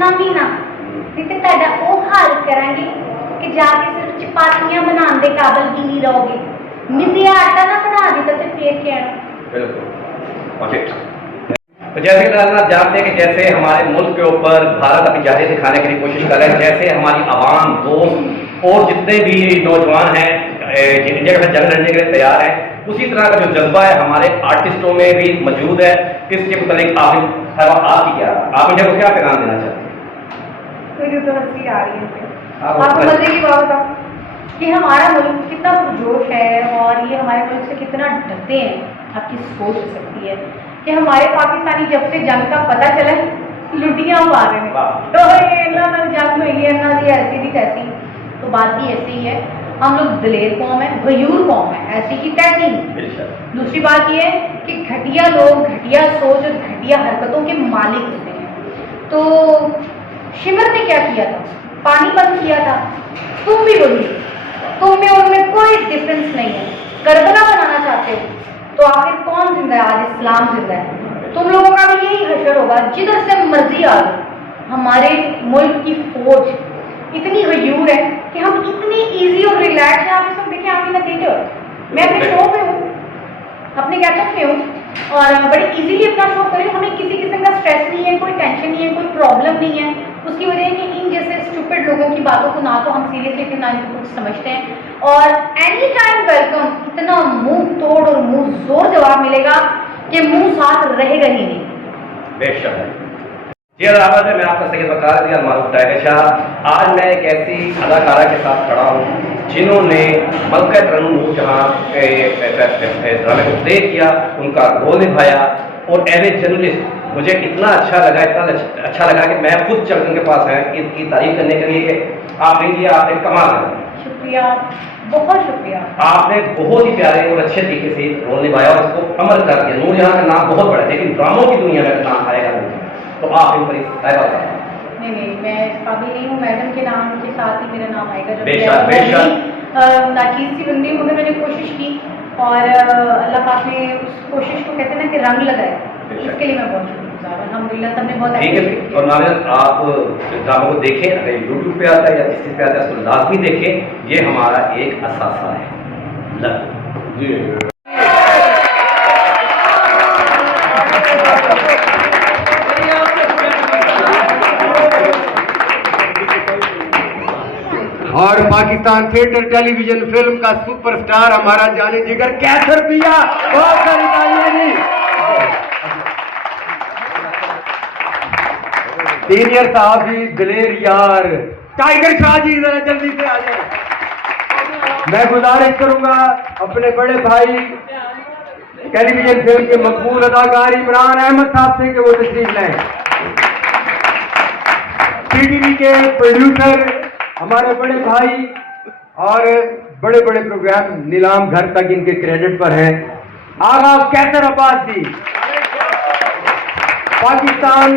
ਪੁੱਛਣਾ ਵੀ ਨਾ ਤੇ ਤੁਹਾਡਾ ਉਹ ਹਾਲ ਕਰਾਂਗੇ ਕਿ ਜਾ ਕੇ ਸਿਰਫ ਚਪਾਤੀਆਂ ਬਣਾਉਣ ਦੇ ਕਾਬਲ ਵੀ ਨਹੀਂ ਰਹੋਗੇ। ਮਿੱਦਿਆ आटा ना बना देता तो फिर क्या। बिल्कुल। तो जैसे कि आप जानते हैं कि जैसे हमारे मुल्क के ऊपर भारत अपनी जाति दिखाने के लिए कोशिश कर रहे हैं, जैसे हमारी आवाम, दोस्त और जितने भी नौजवान हैं इंडिया के साथ जंग लड़ने के लिए तैयार हैं, उसी तरह का जो जज्बा है हमारे आर्टिस्टों में भी मौजूद है। इसके मुताबिक आपकी क्या, आप इंडिया को क्या पैगाम देना चाहते हैं? मुझे तो हंसी आ रही है। आपको मजे की बात बताओ कि हमारा मुल्क कितना पुरजोश है और ये हमारे मुल्क से कितना डरते हैं। आपकी सोच हो सकती है कि हमारे पाकिस्तानी जब से जंग का पता चला लुटियाँ मार रहे हैं, तो ये जंग हुई है ना, ये ऐसी भी तैसी। तो बात भी ऐसी ही है, हम लोग दलेर कौम है, गयूर कौम है, ऐसी की तैसी। दूसरी बात ये है कि घटिया लोग, घटिया सोच और घटिया हरकतों के मालिक होते हैं। तो शिमर ने क्या किया था? पानी बंद किया था। तुम भी बोली, तुम में और में कोई डिफरेंस नहीं है। करबला बनाना चाहते हो तो आखिर कौन जिंदा है? आज इस्लाम जिंदा है। तुम लोगों का भी यही हशर होगा, जिधर से मर्जी आ लो। हमारे मुल्क की फौज इतनी गयूर है कि हम इतनी इजी और रिलैक्स हैं। आप सब देखिए, आप इन थिएटर, मैं अपने शो पे हूँ, अपने कैचअप पे हूँ और बड़े इजीली अपना शो करें। हमें किसी किस्म का स्ट्रेस नहीं है, कोई टेंशन नहीं है, कोई प्रॉब्लम नहीं है। उसकी वजह है कि इन जैसे स्टूपिड लोगों की बातों को ना तो हम सीरियस लेते ना इनको कुछ समझते हैं। और एनी टाइम वेलकम, इतना मुंह तोड़ और मुंह जोर जवाब मिलेगा कि मुंह साथ रहेगा ही नहीं। बेशक है जी। आवाज़ है, मैं आपका सही बता रहा था मारूफ टाइगर शाह। आज मैं एक ऐसी अदाकारा के साथ खड़ा हूँ जिन्होंने मलका तरन्नुम जहाँ ड्रामे को प्ले किया, उनका रोल निभाया। और एज ए जर्नलिस्ट मुझे इतना अच्छा लगा, इतना अच्छा लगा कि मैं खुद चल उनके पास आया इसकी तारीफ करने के लिए कि आपने किया, आपने कमाल किया। शुक्रिया, बहुत शुक्रिया। आपने बहुत ही प्यारे और अच्छे तरीके से रोल निभाया और इसको अमल कर दिया। नूरजहां का नाम बहुत बड़ा है, लेकिन ड्रामों की दुनिया में नाम आएगा नहीं। तो आप इन पर नहीं, मैं इस काबिल नहीं हूँ। मैडम के नाम के साथ ही मेरा नाम आएगा। बेशक नाचीज सी बंदी हूँ, मैंने कोशिश की और अल्लाह पाक ने उस कोशिश को कहते हैं ना कि रंग लगाए, इसके लिए मैं बहुत शुक्रगुजार। अल्हम्दुलिल्लाह सबने बहुत ठीक है। और नाज़रीन, आप ड्रामा को देखें, अगर यूट्यूब पे आता है या किसी पे आता है उसको लाजमी देखें। ये हमारा एक असासा है। और पाकिस्तान थिएटर टेलीविजन फिल्म का सुपरस्टार हमारा जाने जिगर कैसर पिया, बहुत सारी तालियां जी। सीनियर साहब जी, दलेर यार टाइगर शाह जी, जरा जल्दी से आ जाए। मैं गुजारिश करूंगा अपने बड़े भाई टेलीविजन फिल्म के मकबूल अदाकार इमरान अहमद साहब से कि वो तशरीफ लाएं। टीवी के प्रोड्यूसर हमारे बड़े भाई और बड़े बड़े प्रोग्राम नीलाम घर तक इनके क्रेडिट पर हैं, आगा कैसर अब्बास जी। पाकिस्तान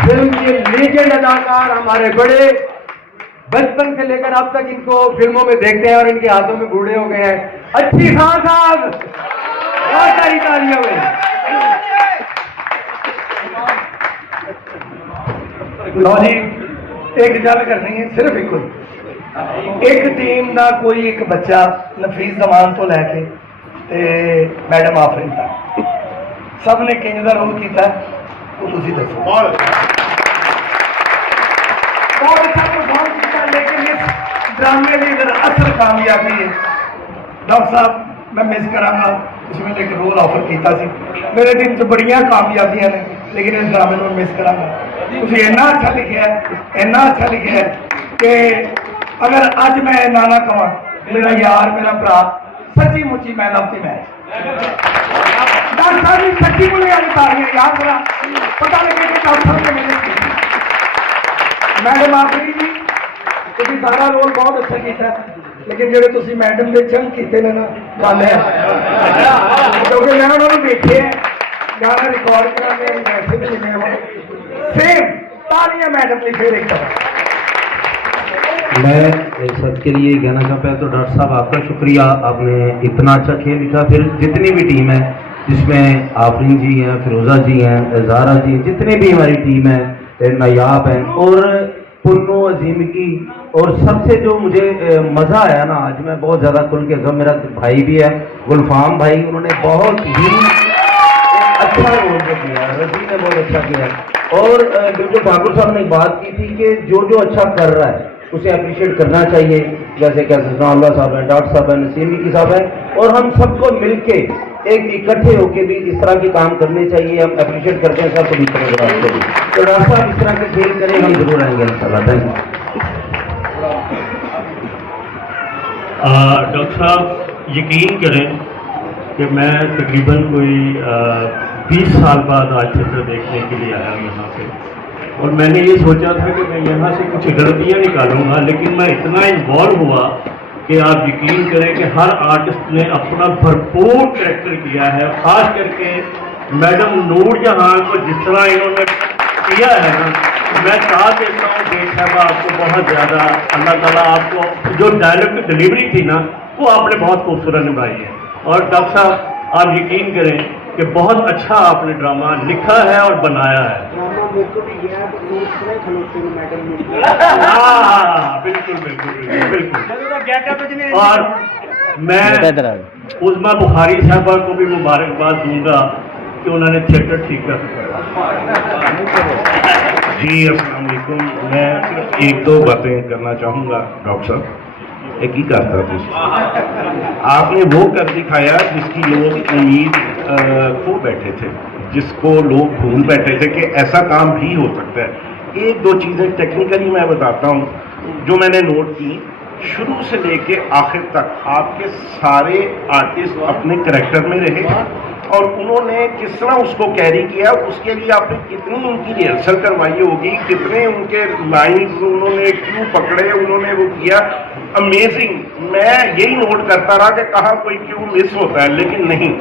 फिल्म के लेजेंड अदाकार, हमारे बड़े बचपन से लेकर अब तक इनको फिल्मों में देखते हैं और इनके हाथों में बूढ़े हो गए हैं, अच्छी खान साहब, बहुत सारी तालियां हुई। लो जी, एक गल करनी है, सिर्फ एक कोई एक टीम का कोई एक बच्चा नफीस जमान तो लैके मैडम आफरीन तक सब ने किंज का रोल किया, वो तुसी दसो। बहुत अच्छा परफॉर्म किया, लेकिन इस ड्रामे की अगर असल कामयाबी है, डॉक्टर साहब मैं मिस करांगा, उस मैंने एक रोल ऑफर किया सी, मेरे दिन च बड़िया कामयाबियां ने, लेकिन इस ड्रामे में मिस करांगा। तुसी इन्ना अच्छा लिखा है, इन्ना अच्छा लिखा है कि अगर अज मैं ना ना कहा, मेरा यार, मेरा भरा, सच्ची मुच्ची man of the match. Doctor साहब जी सच्ची मुझे तारियां याद करा, पता लगे कि डॉक्टर साहब ने मेहनत की। मैडम आफरी जी, तुम सारा रोल बहुत अच्छा किया, लेकिन जो तुम मैडम के चंग किए ने ना गल है, क्योंकि मैं उन्होंने देखे गाना रिकॉर्ड करा, वैसे भी लिखे सेम तालियां मैडम की। फिर एक तरह मैं इस बात के लिए कहना चाहता हूँ, तो डॉक्टर साहब आपका शुक्रिया, आपने इतना अच्छा खेल लिखा। फिर जितनी भी टीम है, जिसमें आफरीन जी हैं, फिरोज़ा जी हैं, ज़ारा जी, जितनी भी हमारी टीम है, नायाब हैं, और पुन्नू अजीम की, और सबसे जो मुझे मज़ा आया ना आज, मैं बहुत ज़्यादा खुल के, जो मेरा भाई भी है गुलफाम भाई, उन्होंने बहुत ही अच्छा रोल किया, रजी ने बहुत अच्छा किया। और जो ठाकुर साहब ने बात की थी कि जो अच्छा कर रहा है उसे अप्रिशिएट करना चाहिए, जैसे कि सनाउल्लाह साहब हैं, डॉक्टर साहब हैं, नसीम की साहब हैं, और हम सबको मिलके एक इकट्ठे होके भी इस तरह के काम करने चाहिए। हम अप्रिशिएट करते हैं सबको भी प्रोग्राम को भी, तो डॉक्टर साहब इस तरह के खेल करें, हम जरूर आएंगे इंशाल्लाह। Thank you. डॉक्टर साहब यकीन करें कि मैं तकरीबन कोई 20 साल बाद आज चित्र देखने के लिए आया यहाँ पे, और मैंने ये सोचा था कि मैं यहाँ से कुछ गलतियाँ निकालूंगा, लेकिन मैं इतना इन्वॉल्व हुआ कि आप यकीन करें कि हर आर्टिस्ट ने अपना भरपूर कैरेक्टर किया है। खास करके मैडम नूरजहां को जिस तरह इन्होंने किया है ना, मैं साथ देता हूँ बेग साहबा, आपको बहुत ज़्यादा अल्लाह ताला आपको जो डायलॉग की डिलीवरी थी ना, वो आपने बहुत खूबसूरत निभाई है। और डॉक्टर साहब आप यकीन करें कि बहुत अच्छा आपने ड्रामा लिखा है और बनाया है। हाँ, बिल्कुल बिल्कुल बिल्कुल। और मैं उज़मा बुखारी साहबा को भी मुबारकबाद दूंगा कि उन्होंने थिएटर ठीक कर जी। अस्सलाम वालेकुम। मैं सिर्फ एक दो बातें करना चाहूँगा डॉक्टर साहब। एक ही करता था, आपने वो कर दिखाया जिसकी लोग उम्मीद खो बैठे थे, जिसको लोग भूल बैठे थे कि ऐसा काम भी हो सकता है। एक दो चीज़ें टेक्निकली मैं बताता हूँ जो मैंने नोट की। शुरू से लेके आखिर तक आपके सारे आर्टिस्ट अपने करैक्टर में रहे, और उन्होंने किस तरह उसको कैरी किया, उसके लिए आपने कितनी उनकी रिहर्सल करवाई होगी, कितने उनके लाइन्स उन्होंने क्यों पकड़े, उन्होंने वो किया। अमेजिंग। मैं यही नोट करता रहा कि कहाँ कोई क्यों मिस होता है, लेकिन नहीं।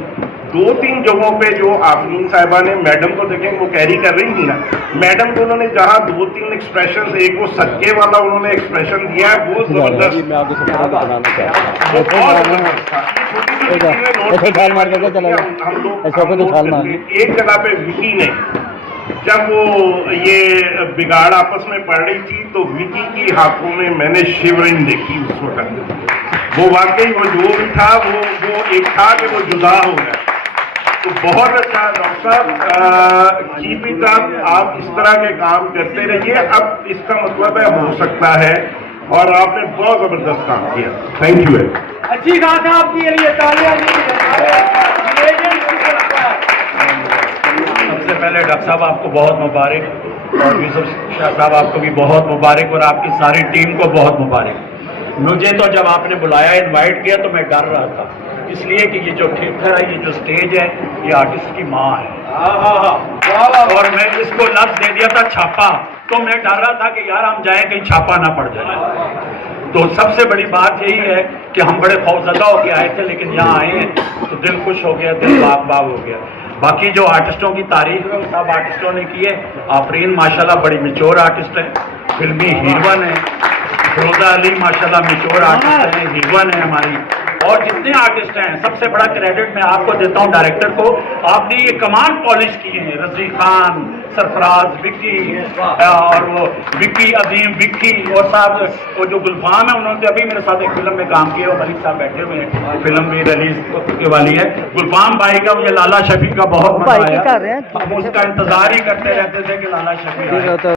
दो तीन जगहों पे जो आफरीन साहिबा ने मैडम को देखें वो कैरी कर रही थी ना, मैडम को उन्होंने जहाँ दो तीन एक्सप्रेशन, एक वो सदके वाला उन्होंने एक्सप्रेशन दिया है, वो जबरदस्त, वो बहुत जबरदस्त था। एक जगह पे विकी ने, जब वो ये बिगाड़ आपस में पड़ रही थी, तो विकी की हाथों में मैंने शिवरिंग देखी उस वक्त। वो वाकई वो जो भी था वो एक था कि वो जुदा हो गया। तो बहुत अच्छा डॉक्टर साहब, कीप इट अप। आप इस तरह के काम करते रहिए। अब इसका मतलब है हो सकता है, और आपने बहुत जबरदस्त काम किया। Thank you. अच्छी बात है आपके लिए, तालियां सबसे पहले डॉक्टर साहब आपको बहुत मुबारक, और यूसुफ शाह साहब आपको भी बहुत मुबारक, और आपकी सारी टीम को बहुत मुबारक। मुझे तो जब आपने बुलाया, इनवाइट किया, तो मैं डर रहा था, इसलिए कि ये जो थिएटर है, ये जो स्टेज है, ये आर्टिस्ट की माँ है। और मैं इसको लफ्ज दे दिया था छापा, तो मैं डर रहा था कि यार हम जाएं कहीं छापा ना पड़ जाए। तो सबसे बड़ी बात यही है कि हम बड़े खौफजदा होकर आए थे, लेकिन यहाँ आए हैं तो दिल खुश हो गया, दिल बाग बाग हो गया। बाकी जो आर्टिस्टों की तारीफ है वो सब आर्टिस्टों ने की है। आफरीन माशाल्लाह बड़ी मैच्योर आर्टिस्ट है, फिल्मी हीरोइन है। फिरोजा अली माशाल्लाह मैच्योर आर्टिस्ट है, हीरोइन है हमारी। और जितने आर्टिस्ट हैं, सबसे बड़ा क्रेडिट मैं आपको देता हूँ, डायरेक्टर को। आपने ये कमाल पॉलिश किए हैं, रजी खान, सरफराज, विक्की, और वो विक्की अजीम, विक्की, और साहब वो जो गुलफाम है, उन्होंने अभी मेरे साथ एक फिल्म में काम किया, और मलिक साहब बैठे हुए हैं, फिल्म भी रिलीज होने वाली है। गुलफाम भाई का मुझे लाला शफी का बहुत मजा आया, हम उसका इंतजार ही करते रहते थे कि लाला शफी आए।